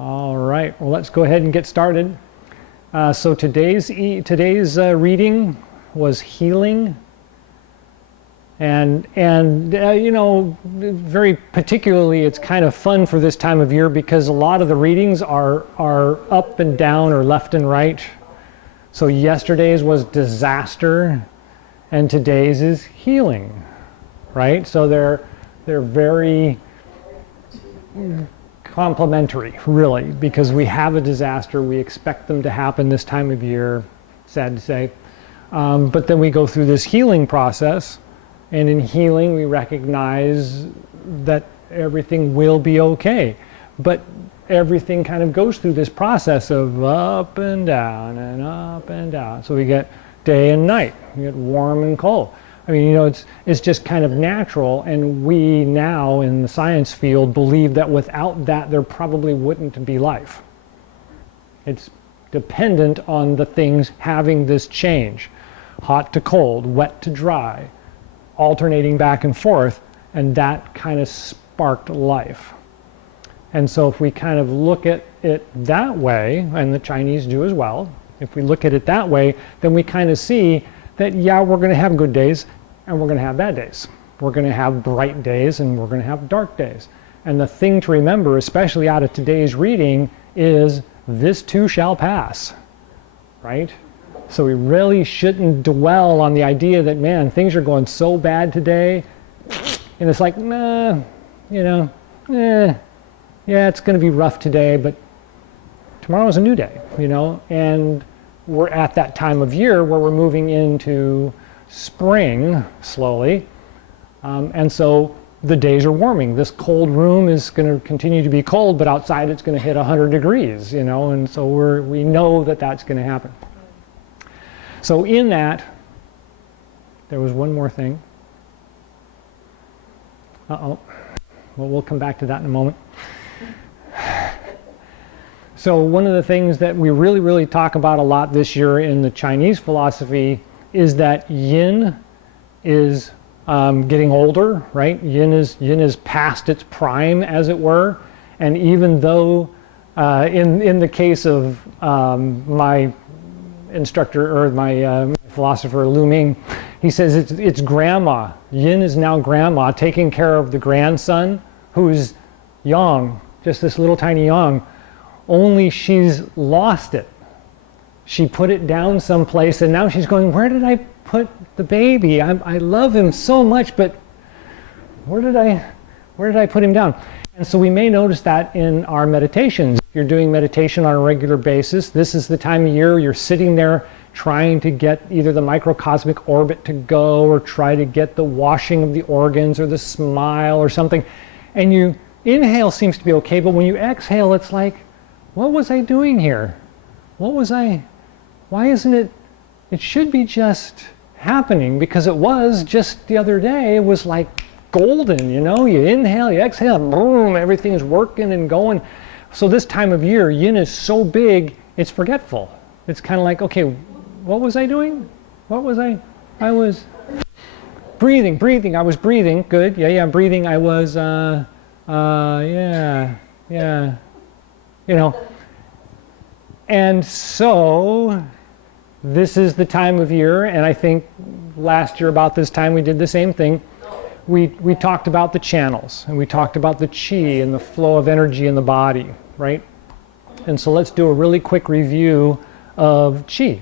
All right, well, let's go ahead and get started. So today's reading was healing, and you know, very particularly, it's kind of fun for this time of year because a lot of the readings are up and down or left and right. So yesterday's was disaster, and today's is healing, right? So they're very complementary, really, because we have a disaster. We expect them to happen this time of year, sad to say. But then we go through this healing process, and in healing we recognize that everything will be okay. But everything kind of goes through this process of up and down and up and down. So we get day and night, we get warm and cold. I mean, you know, it's just kind of natural, and we now in the science field believe that without that there probably wouldn't be life. It's dependent on the things having this change. Hot to cold, wet to dry, alternating back and forth, and that kind of sparked life. And so if we kind of look at it that way, and the Chinese do as well, if we look at it that way, then we kind of see that, yeah, we're going to have good days and we're going to have bad days. We're going to have bright days and we're going to have dark days. And the thing to remember, especially out of today's reading, is this too shall pass, right? So we really shouldn't dwell on the idea that, man, things are going so bad today, and it's like, nah, you know, yeah, it's going to be rough today, but tomorrow's a new day, you know, and we're at that time of year where we're moving into spring slowly, and so the days are warming. This cold room is going to continue to be cold, but outside it's going to hit 100 degrees, you know, and so we know that that's going to happen. So in that, there was one more thing. Well, we'll come back to that in a moment. So one of the things that we really talk about a lot this year in the Chinese philosophy is that yin is getting older, right? Yin is past its prime, as it were. And even though in the case of my instructor, or my philosopher Lu Ming, he says it's grandma. Yin is now grandma taking care of the grandson who's young, just this little tiny young. Only she's lost it. She put it down someplace, and now she's going, where did I put the baby? I love him so much, but where did I put him down? And so we may notice that in our meditations. If you're doing meditation on a regular basis, this is the time of year you're sitting there trying to get either the microcosmic orbit to go, or try to get the washing of the organs, or the smile, or something. And you inhale seems to be okay, but when you exhale, it's like, what was I doing here? Why isn't it? It should be just happening, because it was just the other day. It was like golden, you know? You inhale, you exhale, boom, everything's working and going. So this time of year, yin is so big, it's forgetful. It's kind of like, okay, what was I doing? I was breathing. I was breathing. Good. Yeah, breathing. I was, yeah. You know, and so this is the time of year, and I think last year about this time we did the same thing. We talked about the channels, and we talked about the chi and the flow of energy in the body, right? And so let's do a really quick review of chi.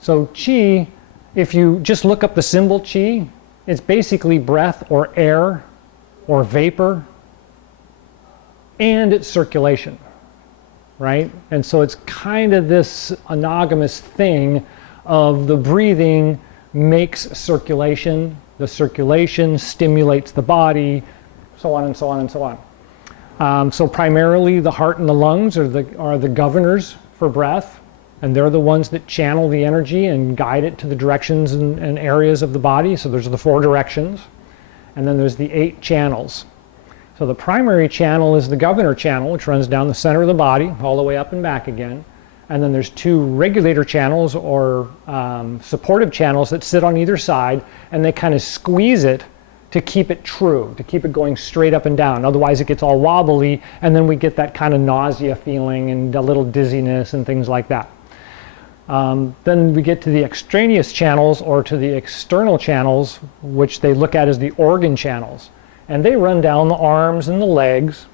So chi, if you just look up the symbol chi, it's basically breath or air or vapor, and it's circulation. Right? And so it's kind of this anogamous thing of the breathing makes circulation, the circulation stimulates the body, so on and so on and so on. So primarily the heart and the lungs are the governors for breath, and they're the ones that channel the energy and guide it to the directions and areas of the body. So there's the 4 directions, and then there's the 8 channels. So the primary channel is the governor channel, which runs down the center of the body, all the way up and back again. And then there's 2 regulator channels, or supportive channels, that sit on either side, and they kind of squeeze it to keep it true, to keep it going straight up and down. Otherwise it gets all wobbly, and then we get that kind of nausea feeling and a little dizziness and things like that. Then we get to the extraneous channels, or to the external channels, which they look at as the organ channels. And they run down the arms and the legs,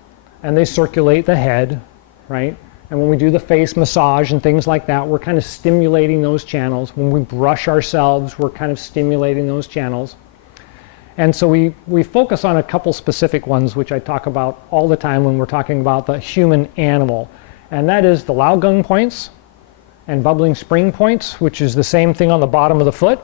and they circulate the head, right? And when we do the face massage and things like that, we're kind of stimulating those channels. When we brush ourselves, we're kind of stimulating those channels. And so we focus on a couple specific ones, which I talk about all the time when we're talking about the human animal. And that is the Lao Gung points and bubbling spring points, which is the same thing on the bottom of the foot.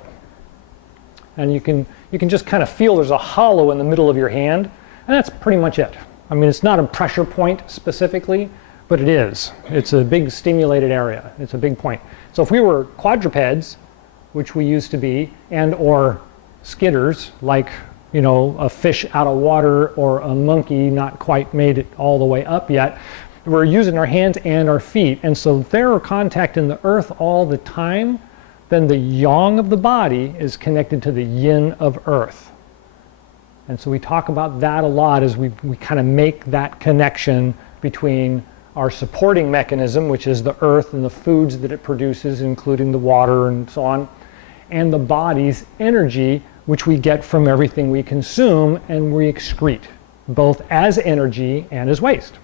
And you can just kind of feel there's a hollow in the middle of your hand, and that's pretty much it. I mean, it's not a pressure point specifically, but it is. It's a big stimulated area. It's a big point. So if we were quadrupeds, which we used to be, and or skidders, like, you know, a fish out of water or a monkey not quite made it all the way up yet, we're using our hands and our feet. And so they're contact in the earth all the time. Then the yang of the body is connected to the yin of earth. And so we talk about that a lot as we kind of make that connection between our supporting mechanism, which is the earth and the foods that it produces, including the water and so on, and the body's energy, which we get from everything we consume and we excrete, both as energy and as waste.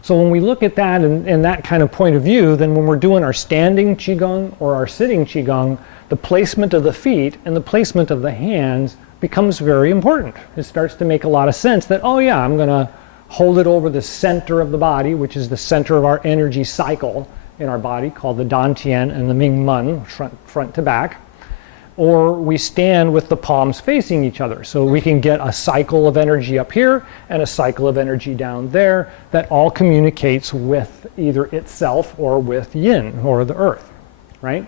So when we look at that in that kind of point of view, then when we're doing our standing Qigong or our sitting Qigong, the placement of the feet and the placement of the hands becomes very important. It starts to make a lot of sense that, oh yeah, I'm going to hold it over the center of the body, which is the center of our energy cycle in our body, called the Dantian and the Mingmen, front to back. Or we stand with the palms facing each other, so we can get a cycle of energy up here and a cycle of energy down there that all communicates with either itself or with yin, or the earth, right?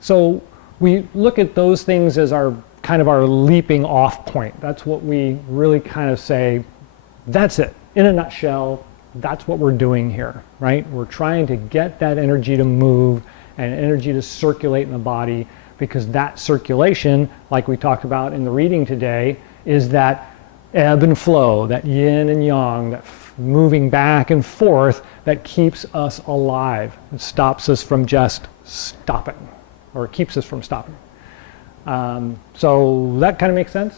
So we look at those things as our kind of our leaping off point. That's what we really kind of say, that's it. In a nutshell, that's what we're doing here, right? We're trying to get that energy to move and energy to circulate in the body, because that circulation, like we talked about in the reading today, is that ebb and flow, that yin and yang, that moving back and forth that keeps us alive. It stops us from just stopping, or keeps us from stopping. So that kind of makes sense?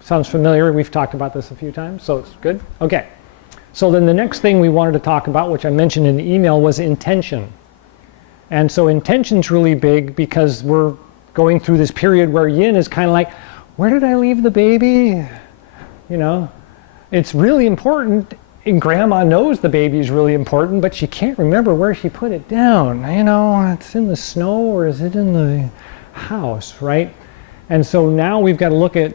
Sounds familiar. We've talked about this a few times, so it's good. Okay. So then the next thing we wanted to talk about, which I mentioned in the email, was intention. And so intention's really big because we're going through this period where yin is kind of like, where did I leave the baby? You know, it's really important, and grandma knows the baby is really important, but she can't remember where she put it down. You know, it's in the snow, or is it in the house, right? And so now we've got to look at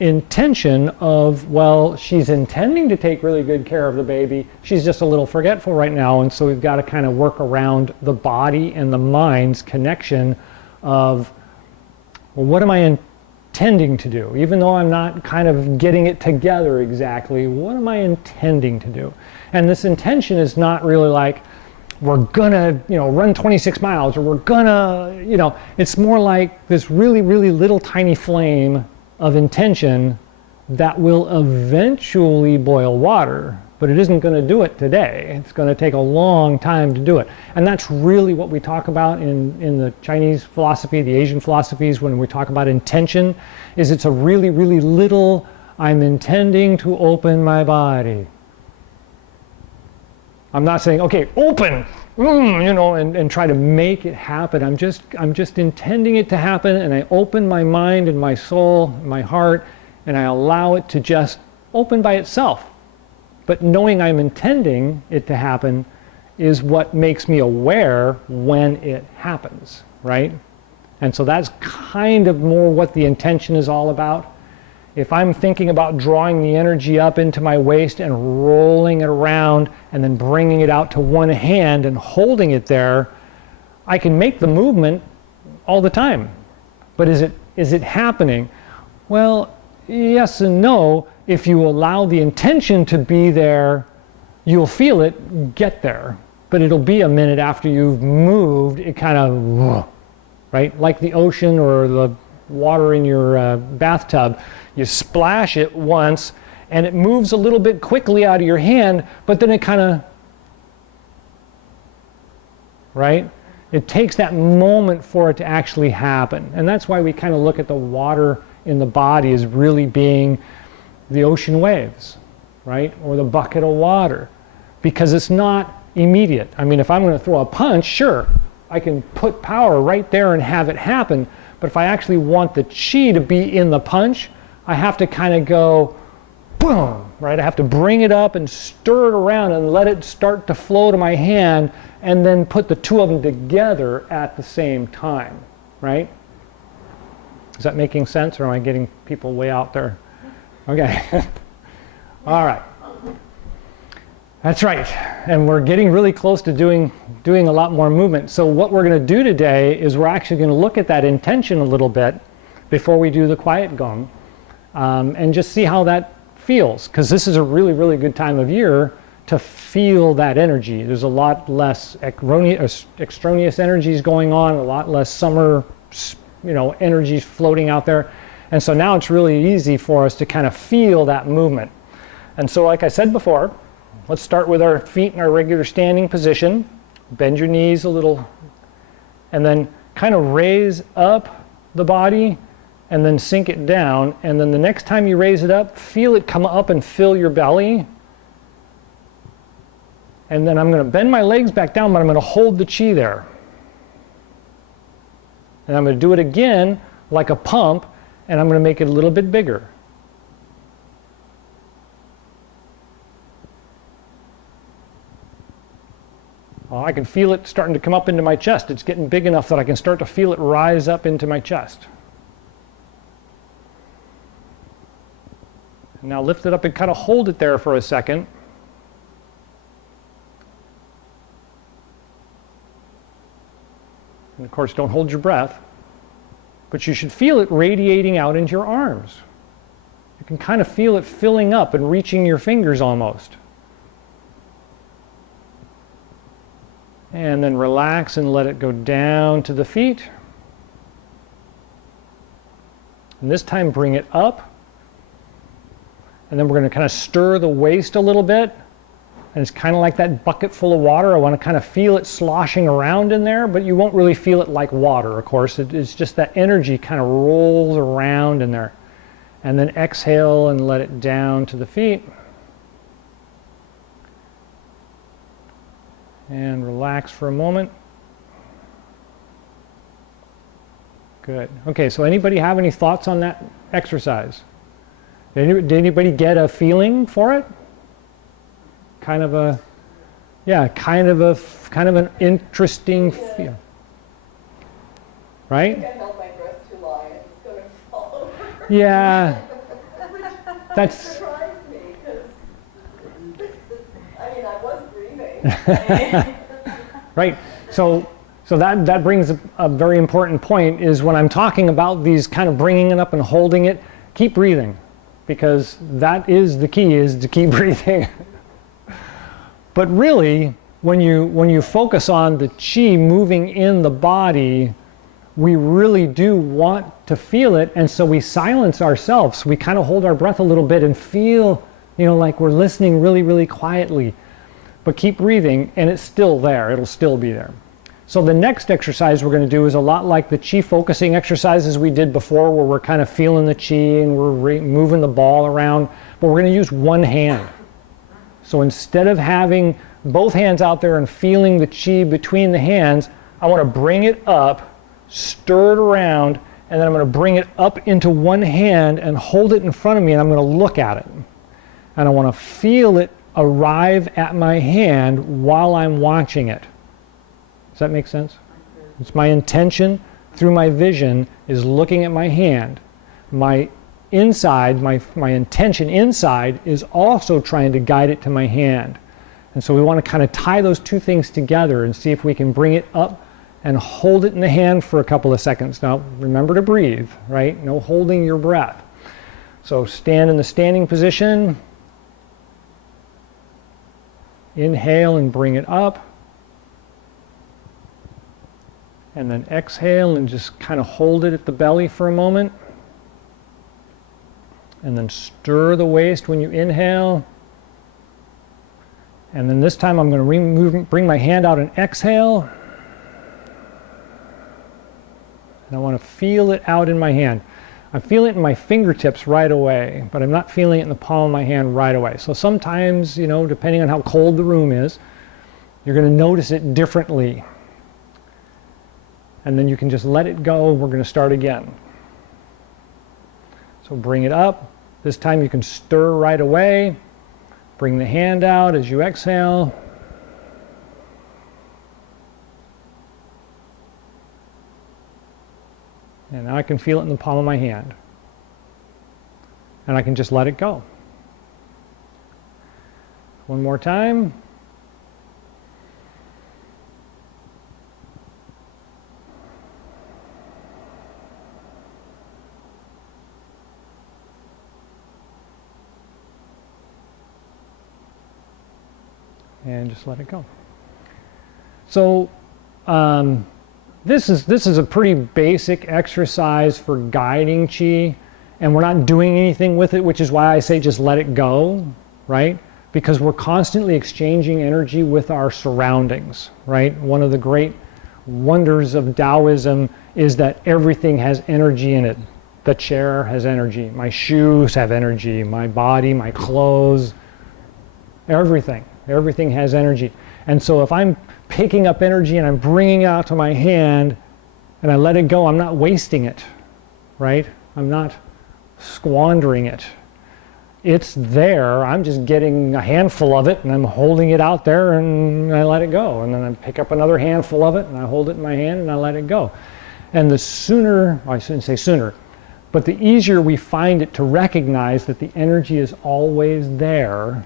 intention of, well, she's intending to take really good care of the baby, she's just a little forgetful right now, and so we've got to kind of work around the body and the mind's connection of, well, what am I intending to do? Even though I'm not kind of getting it together exactly, what am I intending to do? And this intention is not really like, we're gonna, you know, run 26 miles, or we're gonna, you know, it's more like this really, really little tiny flame of intention that will eventually boil water, but it isn't going to do it today. It's going to take a long time to do it. And that's really what we talk about in the Chinese philosophy, the Asian philosophies, when we talk about intention, is it's a really, really little, I'm intending to open my body. I'm not saying, okay, open, you know, and try to make it happen. I'm just intending it to happen, and I open my mind and my soul, my heart, and I allow it to just open by itself. But knowing I'm intending it to happen is what makes me aware when it happens, right? And so that's kind of more what the intention is all about. If I'm thinking about drawing the energy up into my waist and rolling it around and then bringing it out to one hand and holding it there, I can make the movement all the time. But is it happening? Well, yes and no. If you allow the intention to be there, you'll feel it get there. But it'll be a minute after you've moved, it kind of, right? Like the ocean or the water in your bathtub. You splash it once, and it moves a little bit quickly out of your hand, but then it kind of, right? It takes that moment for it to actually happen. And that's why we kind of look at the water in the body as really being the ocean waves, right? Or the bucket of water, because it's not immediate. I mean, if I'm going to throw a punch, sure, I can put power right there and have it happen. But if I actually want the chi to be in the punch, I have to kind of go, boom, right? I have to bring it up and stir it around and let it start to flow to my hand, and then put the two of them together at the same time, right? Is that making sense, or am I getting people way out there? Okay. All right. That's right. And we're getting really close to doing a lot more movement. So what we're going to do today is we're actually going to look at that intention a little bit before we do the quiet gong, and just see how that feels, because this is a really, really good time of year to feel that energy. There's a lot less extraneous energies going on, a lot less summer, energies floating out there. And so now it's really easy for us to kind of feel that movement. And so like I said before, let's start with our feet in our regular standing position. Bend your knees a little, and then kind of raise up the body and then sink it down. And then the next time you raise it up, feel it come up and fill your belly. And then I'm going to bend my legs back down, but I'm going to hold the chi there. And I'm going to do it again like a pump, and I'm going to make it a little bit bigger. Well, I can feel it starting to come up into my chest. It's getting big enough that I can start to feel it rise up into my chest. And now lift it up and kind of hold it there for a second. And of course, don't hold your breath, but you should feel it radiating out into your arms. You can kind of feel it filling up and reaching your fingers almost. And then relax and let it go down to the feet. And this time bring it up. And then we're going to kind of stir the waist a little bit. And it's kind of like that bucket full of water. I want to kind of feel it sloshing around in there, but you won't really feel it like water, of course. It's just that energy kind of rolls around in there. And then exhale and let it down to the feet. And relax for a moment. Good. Okay, so anybody have any thoughts on that exercise? Did anybody get a feeling for it? Kind of an interesting feel, right? I think I held my breath too long. It's going to fall over. Yeah, that's surprised me because I was breathing. right. So that brings a very important point. Is when I'm talking about these kind of bringing it up and holding it, keep breathing, because that is the key, is to keep breathing. But really, when you focus on the chi moving in the body, we really do want to feel it, and so we silence ourselves. We kind of hold our breath a little bit and feel, like we're listening really, really quietly. But keep breathing, and it's still there. It'll still be there. So the next exercise we're going to do is a lot like the chi focusing exercises we did before, where we're kind of feeling the chi and we're moving the ball around, but we're going to use one hand. So instead of having both hands out there and feeling the chi between the hands, I want to bring it up, stir it around, and then I'm going to bring it up into one hand and hold it in front of me, and I'm going to look at it. And I want to feel it arrive at my hand while I'm watching it. Does that make sense? It's my intention through my vision is looking at my hand. My inside, my intention inside is also trying to guide it to my hand. And so we want to kind of tie those two things together and see if we can bring it up and hold it in the hand for a couple of seconds. Now, remember to breathe, right? No holding your breath. So stand in the standing position. Inhale and bring it up. And then exhale and just kind of hold it at the belly for a moment. And then stir the waist when you inhale. And then this time I'm going to bring my hand out and exhale. And I want to feel it out in my hand. I feel it in my fingertips right away, but I'm not feeling it in the palm of my hand right away. So sometimes, you know, depending on how cold the room is, you're going to notice it differently. And then you can just let it go. We're going to start again. So bring it up. This time you can stir right away. Bring the hand out as you exhale. And now I can feel it in the palm of my hand. And I can just let it go. One more time. And just let it go. So this is a pretty basic exercise for guiding Chi, and we're not doing anything with it, which is why I say just let it go, right? Because we're constantly exchanging energy with our surroundings, right? One of the great wonders of Taoism is that everything has energy in it. The chair has energy, my shoes have energy, my body, my clothes, everything. Everything has energy. And so if I'm picking up energy and I'm bringing it out to my hand and I let it go, I'm not wasting it, right? I'm not squandering it. It's there. I'm just getting a handful of it and I'm holding it out there and I let it go. And then I pick up another handful of it and I hold it in my hand and I let it go. And the sooner, I shouldn't say sooner, but the easier we find it to recognize that the energy is always there,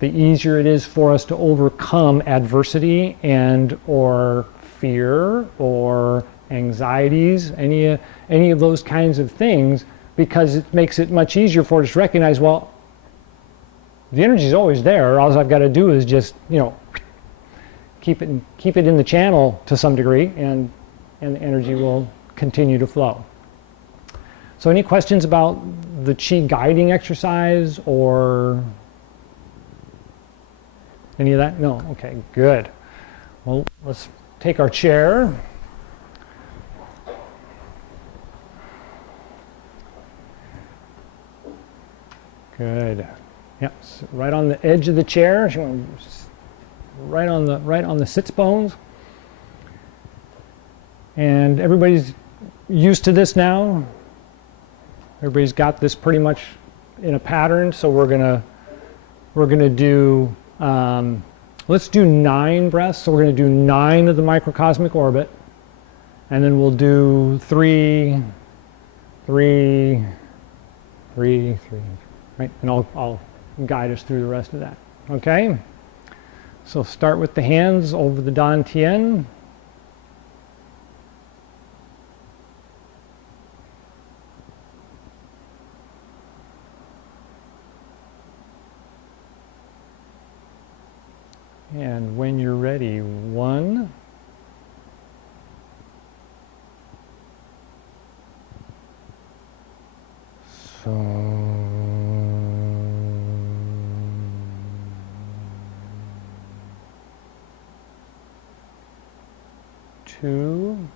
the easier it is for us to overcome adversity and or fear or anxieties, any of those kinds of things, because it makes it much easier for us to recognize, well, the energy is always there. All I've got to do is just, you know, keep it in the channel to some degree, and the energy will continue to flow. So any questions about the Chi guiding exercise or any of that? No? Okay, good. Well, let's take our chair. Good. Yep, so right on the edge of the chair. Right on the sits bones. And everybody's used to this now. Everybody's got this pretty much in a pattern. So we're gonna do. Let's do 9 breaths. So we're going to do 9 of the microcosmic orbit, and then we'll do 3, 3, 3, 3, right? And I'll guide us through the rest of that. Okay? So start with the hands over the dantian. And when you're ready, 1, 2,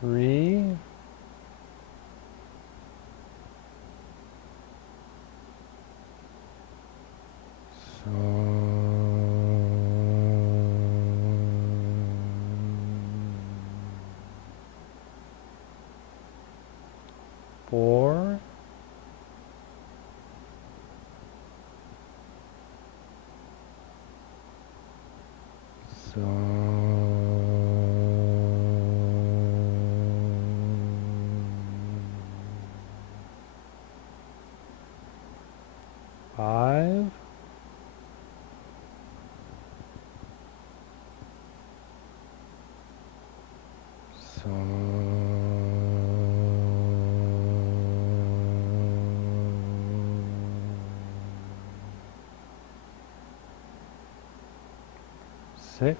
3, 4, 5, 6, 6,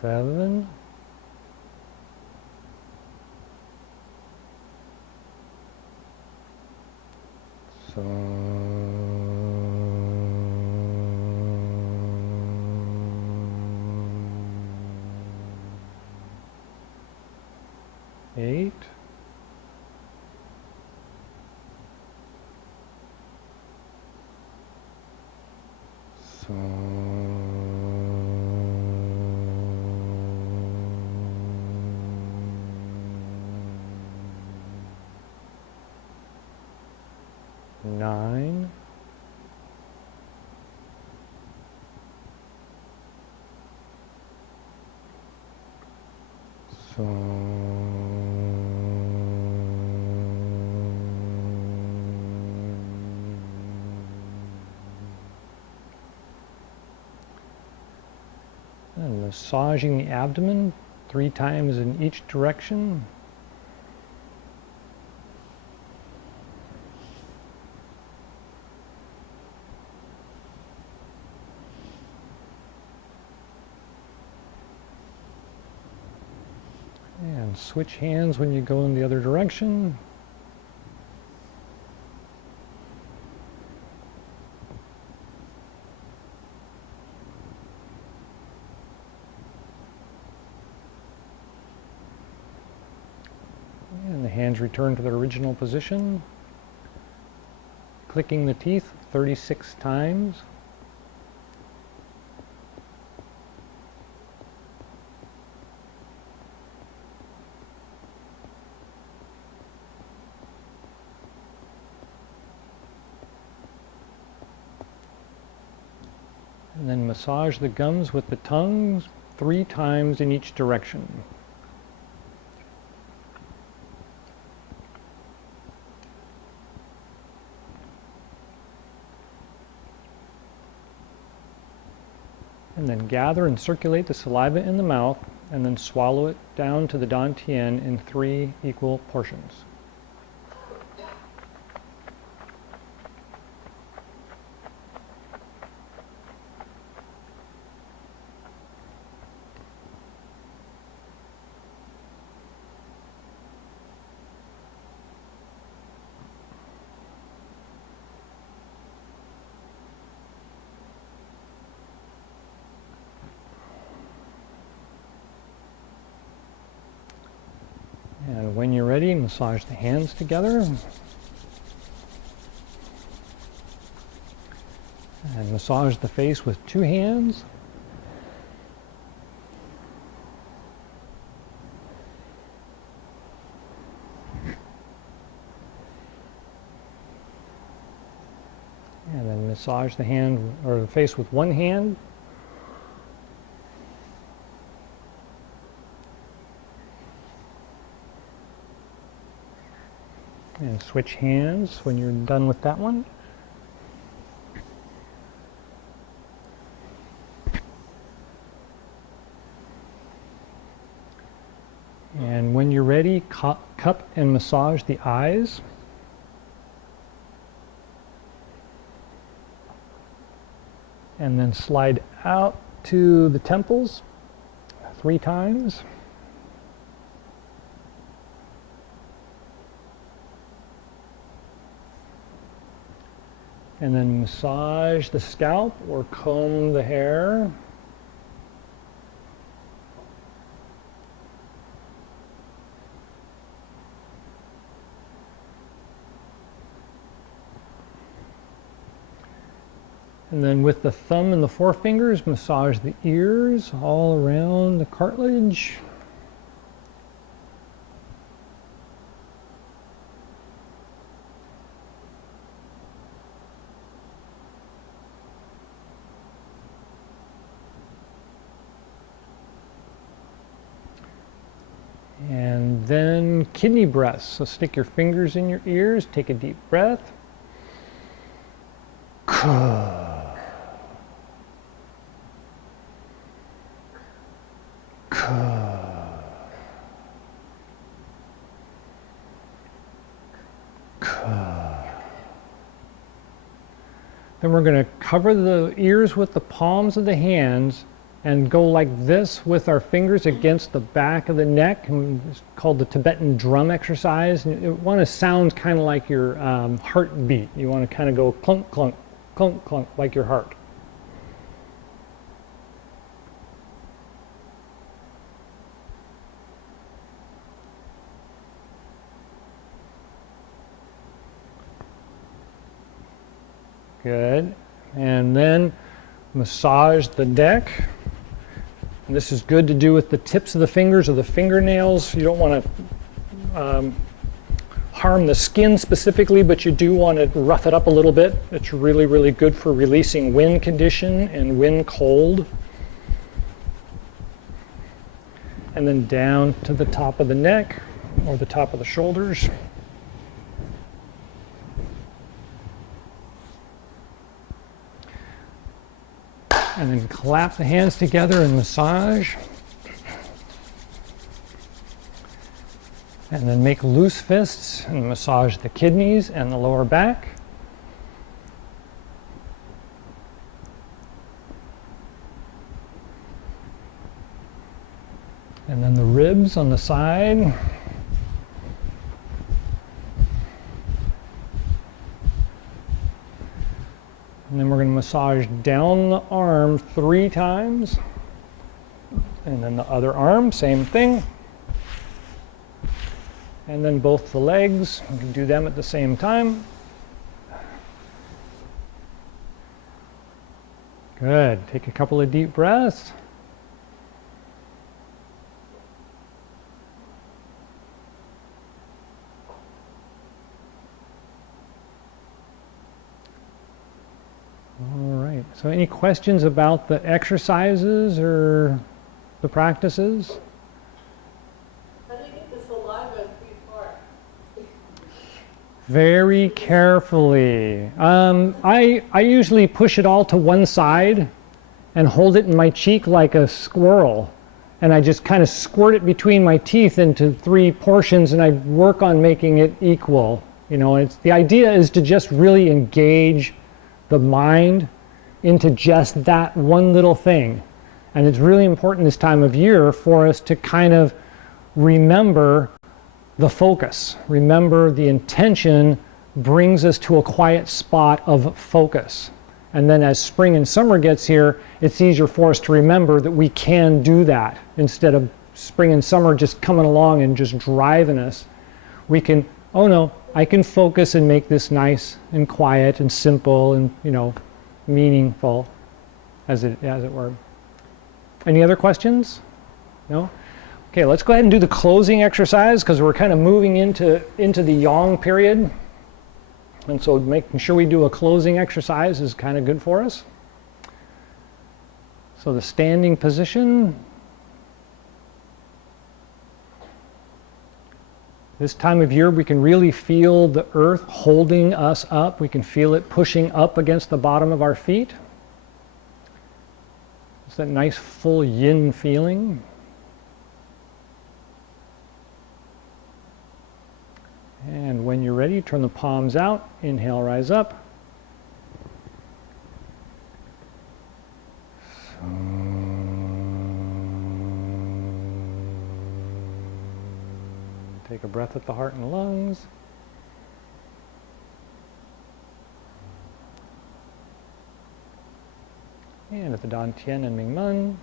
7, 8, 9, 'and massaging the abdomen 3 times in each direction. And switch hands when you go in the other direction. And the hands return to their original position. Clicking the teeth 36 times. And then massage the gums with the tongues 3 times in each direction. And then gather and circulate the saliva in the mouth, and then swallow it down to the dantian in 3 equal portions. And when you're ready, massage the hands together. And massage the face with 2 hands. And then massage the hand or the face with 1 hand. And switch hands when you're done with that one. And when you're ready, cup and massage the eyes. And then slide out to the temples 3 times. And then massage the scalp or comb the hair. And then with the thumb and the forefingers, massage the ears all around the cartilage. And then kidney breaths. So stick your fingers in your ears, take a deep breath. Then we're going to cover the ears with the palms of the hands and go like this with our fingers against the back of the neck. And it's called the Tibetan drum exercise. And you want to sound kind of like your heartbeat. You want to kind of go clunk, clunk, clunk, clunk, like your heart. Good. And then massage the neck. And this is good to do with the tips of the fingers or the fingernails. You don't want to harm the skin specifically, but you do want to rough it up a little bit. It's really, really good for releasing wind condition and wind cold. And then down to the top of the neck or the top of the shoulders. And then clap the hands together and massage. And then make loose fists and massage the kidneys and the lower back. And then the ribs on the side. And then we're going to massage down the arm 3 times. And then the other arm, same thing. And then both the legs, we can do them at the same time. Good. Take a couple of deep breaths. All right. So any questions about the exercises or the practices? How do you get the saliva in 3 parts? Very carefully. I usually push it all to one side and hold it in my cheek like a squirrel. And I just kind of squirt it between my teeth into 3 portions, and I work on making it equal. You know, the idea is to just really engage the mind into just that one little thing. And it's really important this time of year for us to kind of remember the focus. Remember the intention brings us to a quiet spot of focus. And then as spring and summer gets here, it's easier for us to remember that we can do that. Instead of spring and summer just coming along and just driving us, we can, oh no, I can focus and make this nice and quiet and simple and, you know, meaningful, as it were. Any other questions? No? Okay, let's go ahead and do the closing exercise, because we're kind of moving into the yang period. And so making sure we do a closing exercise is kind of good for us. So the standing position. This time of year, we can really feel the earth holding us up. We can feel it pushing up against the bottom of our feet. It's that nice full yin feeling. And when you're ready, turn the palms out. Inhale, rise up. Take a breath at the heart and lungs. And at the Dan Tien and Ming Men.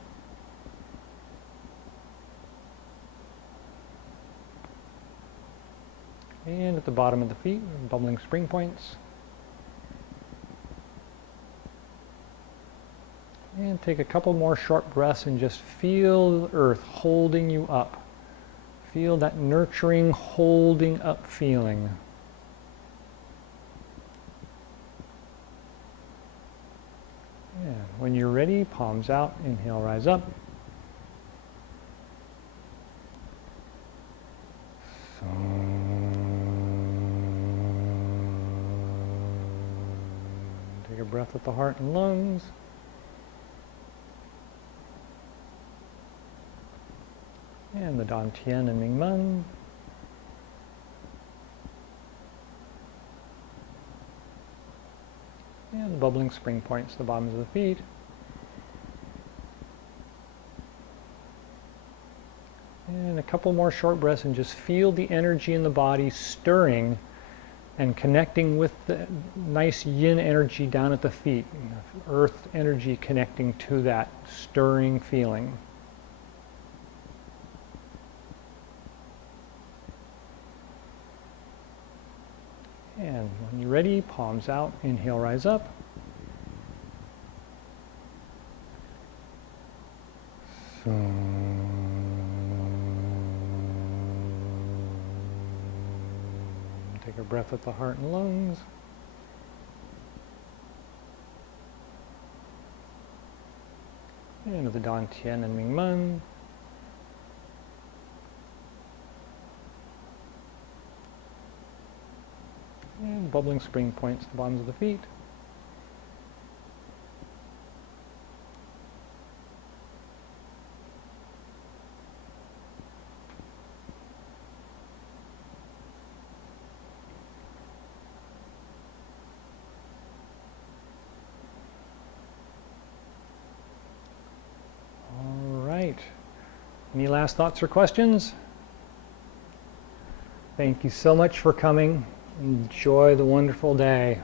And at the bottom of the feet, bubbling spring points. And take a couple more short breaths and just feel the earth holding you up. Feel that nurturing, holding up feeling. And when you're ready, palms out, inhale, rise up. Take a breath at the heart and lungs. And the Dantian and Mingmen. And the bubbling spring points to the bottoms of the feet. And a couple more short breaths and just feel the energy in the body stirring and connecting with the nice yin energy down at the feet. Earth energy connecting to that stirring feeling. And when you're ready, palms out, inhale, rise up. Take a breath with the heart and lungs. And with the Dantian and Mingmen. And bubbling spring points to the bottoms of the feet. All right. Any last thoughts or questions? Thank you so much for coming. Enjoy the wonderful day.